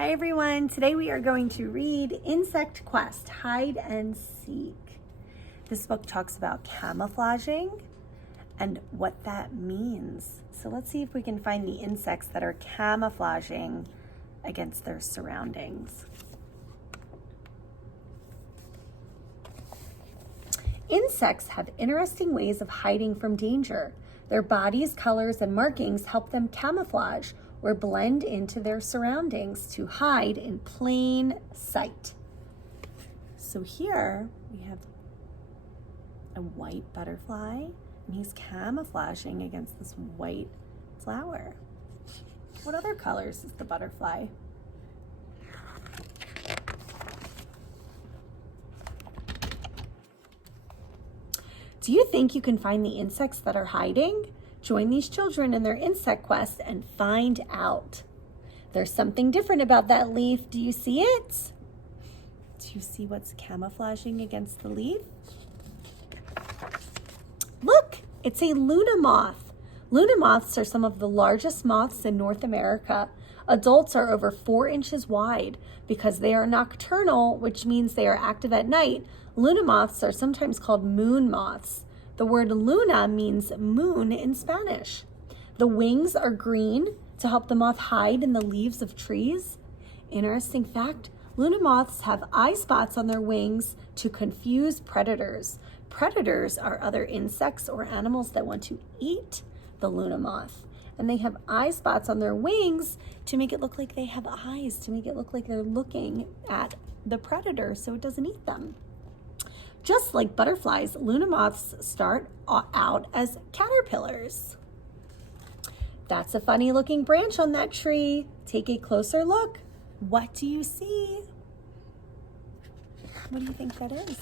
Hi everyone, today we are going to read Insect Quest, Hide and Seek. This book talks about camouflaging and what that means. So let's see if we can find the insects that are camouflaging against their surroundings. Insects have interesting ways of hiding from danger. Their bodies, colors, and markings help them camouflage or blend into their surroundings to hide in plain sight. So here we have a white butterfly, and he's camouflaging against this white flower. What other colors is the butterfly? Do you think you can find the insects that are hiding? Join these children in their insect quest and find out. There's something different about that leaf. Do you see it? Do you see what's camouflaging against the leaf? Look, it's a Luna moth. Luna moths are some of the largest moths in North America. Adults are over 4 inches wide. Because they are nocturnal, which means they are active at night, Luna moths are sometimes called moon moths. The word luna means moon in Spanish. The wings are green to help the moth hide in the leaves of trees. Interesting fact, Luna moths have eye spots on their wings to confuse predators. Predators are other insects or animals that want to eat the Luna moth. And they have eye spots on their wings to make it look like they have eyes, to make it look like they're looking at the predator so it doesn't eat them. Just like butterflies, Luna moths start out as caterpillars. That's a funny looking branch on that tree. Take a closer look. What do you see? What do you think that is?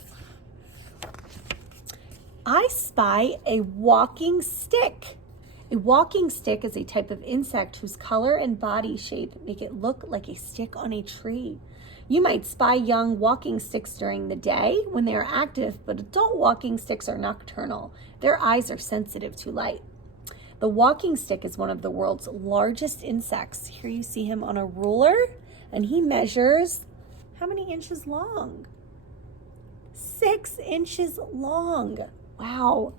I spy a walking stick. A walking stick is a type of insect whose color and body shape make it look like a stick on a tree. You might spy young walking sticks during the day when they are active, but adult walking sticks are nocturnal. Their eyes are sensitive to light. The walking stick is one of the world's largest insects. Here you see him on a ruler, and he measures how many inches long? 6 inches long. Wow.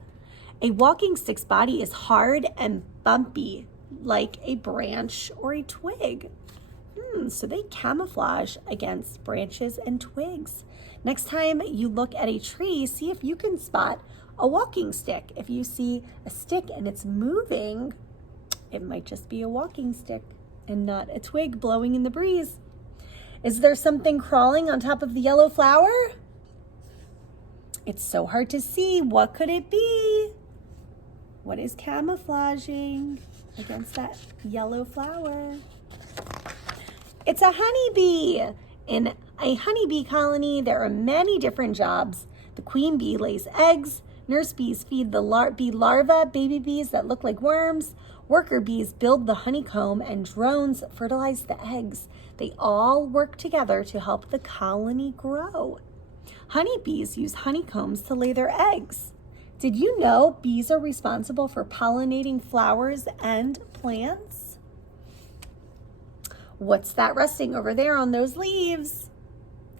A walking stick's body is hard and bumpy, like a branch or a twig. So they camouflage against branches and twigs. Next time you look at a tree, see if you can spot a walking stick. If you see a stick and it's moving, it might just be a walking stick and not a twig blowing in the breeze. Is there something crawling on top of the yellow flower? It's so hard to see. What could it be? What is camouflaging against that yellow flower? It's a honeybee. In a honeybee colony, there are many different jobs. The queen bee lays eggs. Nurse bees feed the bee larvae, baby bees that look like worms. Worker bees build the honeycomb, and drones fertilize the eggs. They all work together to help the colony grow. Honeybees use honeycombs to lay their eggs. Did you know bees are responsible for pollinating flowers and plants? What's that resting over there on those leaves?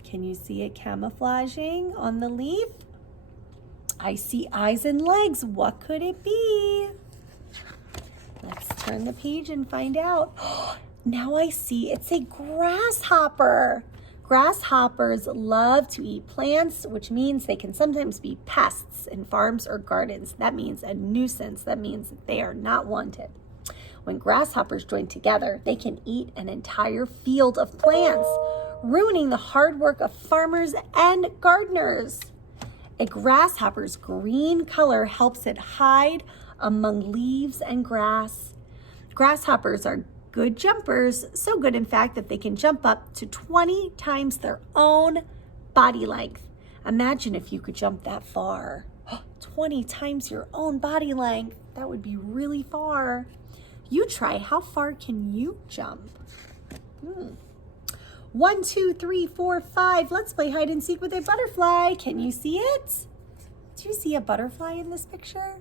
Can you see it camouflaging on the leaf? I see eyes and legs. What could it be? Let's turn the page and find out. Now I see it's a grasshopper. Grasshoppers love to eat plants, which means they can sometimes be pests in farms or gardens. That means a nuisance. That means they are not wanted. When grasshoppers join together, they can eat an entire field of plants, ruining the hard work of farmers and gardeners. A grasshopper's green color helps it hide among leaves and grass. Grasshoppers are good jumpers, so good in fact that they can jump up to 20 times their own body length. Imagine if you could jump that far. 20 times your own body length. That would be really far. You try. How far can you jump? 1, 2, 3, 4, 5. Let's play hide and seek with a butterfly. Can you see it? Do you see a butterfly in this picture?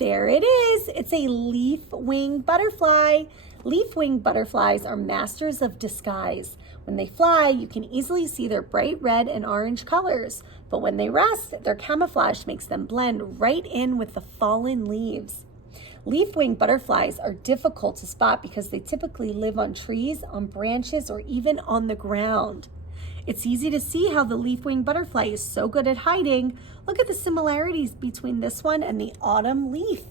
There it is. It's a leaf-winged butterfly. Leaf-winged butterflies are masters of disguise. When they fly, you can easily see their bright red and orange colors, but when they rest, their camouflage makes them blend right in with the fallen leaves. Leaf-winged butterflies are difficult to spot because they typically live on trees, on branches, or even on the ground. It's easy to see how the leaf-winged butterfly is so good at hiding. Look at the similarities between this one and the autumn leaf.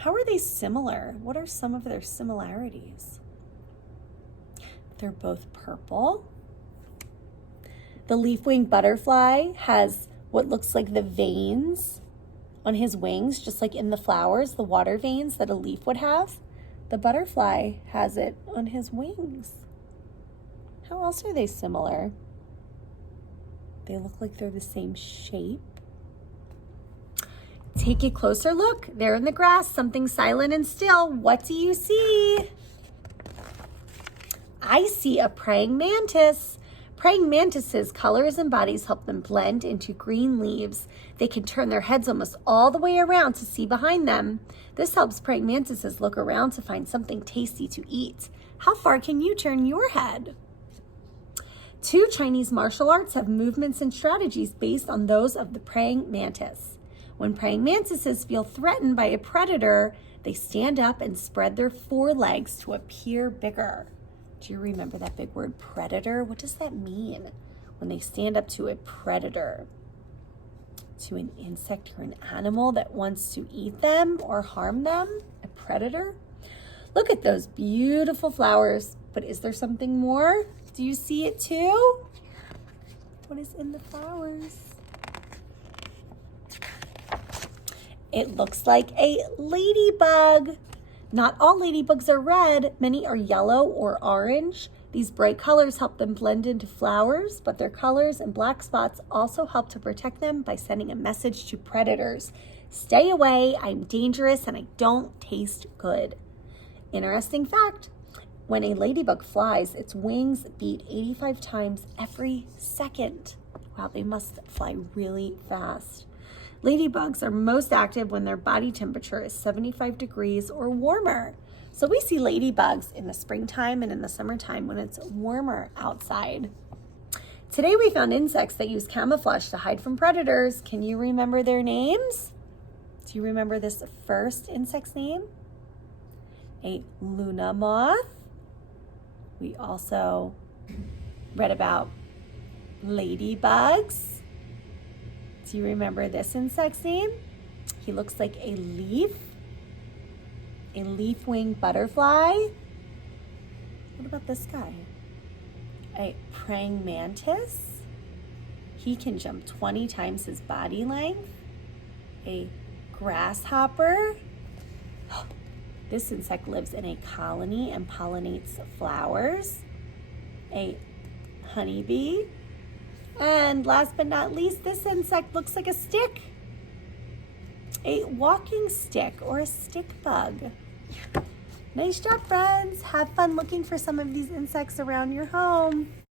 How are they similar? What are some of their similarities? They're both purple. The leaf-winged butterfly has what looks like the veins on his wings, just like in the flowers, the water veins that a leaf would have. The butterfly has it on his wings. How else are they similar? They look like they're the same shape. Take a closer look. There in the grass, something silent and still. What do you see? I see a praying mantis. Praying mantises' colors and bodies help them blend into green leaves. They can turn their heads almost all the way around to see behind them. This helps praying mantises look around to find something tasty to eat. How far can you turn your head? 2 Chinese martial arts have movements and strategies based on those of the praying mantis. When praying mantises feel threatened by a predator, they stand up and spread their forelegs to appear bigger. Do you remember that big word, predator? What does that mean when they stand up to a predator? To an insect or an animal that wants to eat them or harm them? A predator? Look at those beautiful flowers. But is there something more? Do you see it too? What is in the flowers? It looks like a ladybug. Not all ladybugs are red. Many are yellow or orange. These bright colors help them blend into flowers, but their colors and black spots also help to protect them by sending a message to predators. Stay away, I'm dangerous and I don't taste good. Interesting fact, when a ladybug flies, its wings beat 85 times every second. Wow, they must fly really fast. Ladybugs are most active when their body temperature is 75 degrees or warmer. So we see ladybugs in the springtime and in the summertime when it's warmer outside. Today we found insects that use camouflage to hide from predators. Can you remember their names? Do you remember this first insect's name? A Luna moth. We also read about ladybugs. Do you remember this insect's name? He looks like a leaf-winged butterfly. What about this guy? A praying mantis. He can jump 20 times his body length. A grasshopper. This insect lives in a colony and pollinates flowers. A honeybee. And last but not least, this insect looks like a stick. A walking stick or a stick bug. Nice job, friends. Have fun looking for some of these insects around your home.